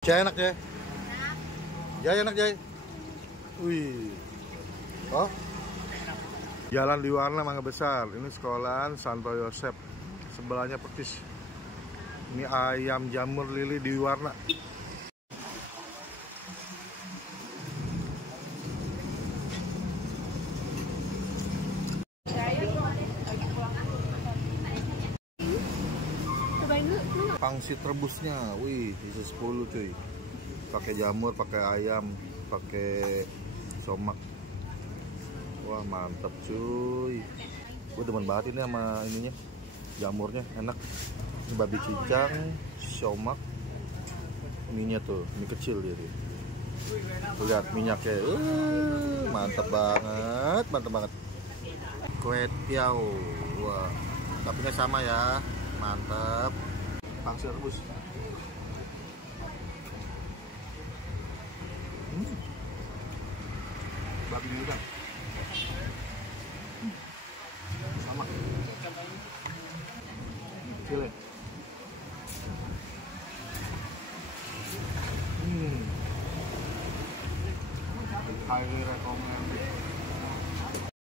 Jay enak ya? Jay enak Jay. Wih. Oh. Jalan di Warna Mangga Besar. Ini sekolahan Santo Yosep. Sebelahnya Petis. Ini ayam jamur lili di Warna. Pangsit rebusnya, wih, bisa 10 cuy. Pakai jamur, pakai ayam, pakai somak. Wah mantap cuy. Gue demen banget ini sama ininya, jamurnya enak. Ini babi cincang, somak. Ininya tuh, mie kecil jadi. Lihat minyaknya, mantap banget, mantap banget. Kue tiao, wah, tapinya sama ya, mantap. Pangsit rebus. Babi udang. Sama. Kecil ya. Highly recommend.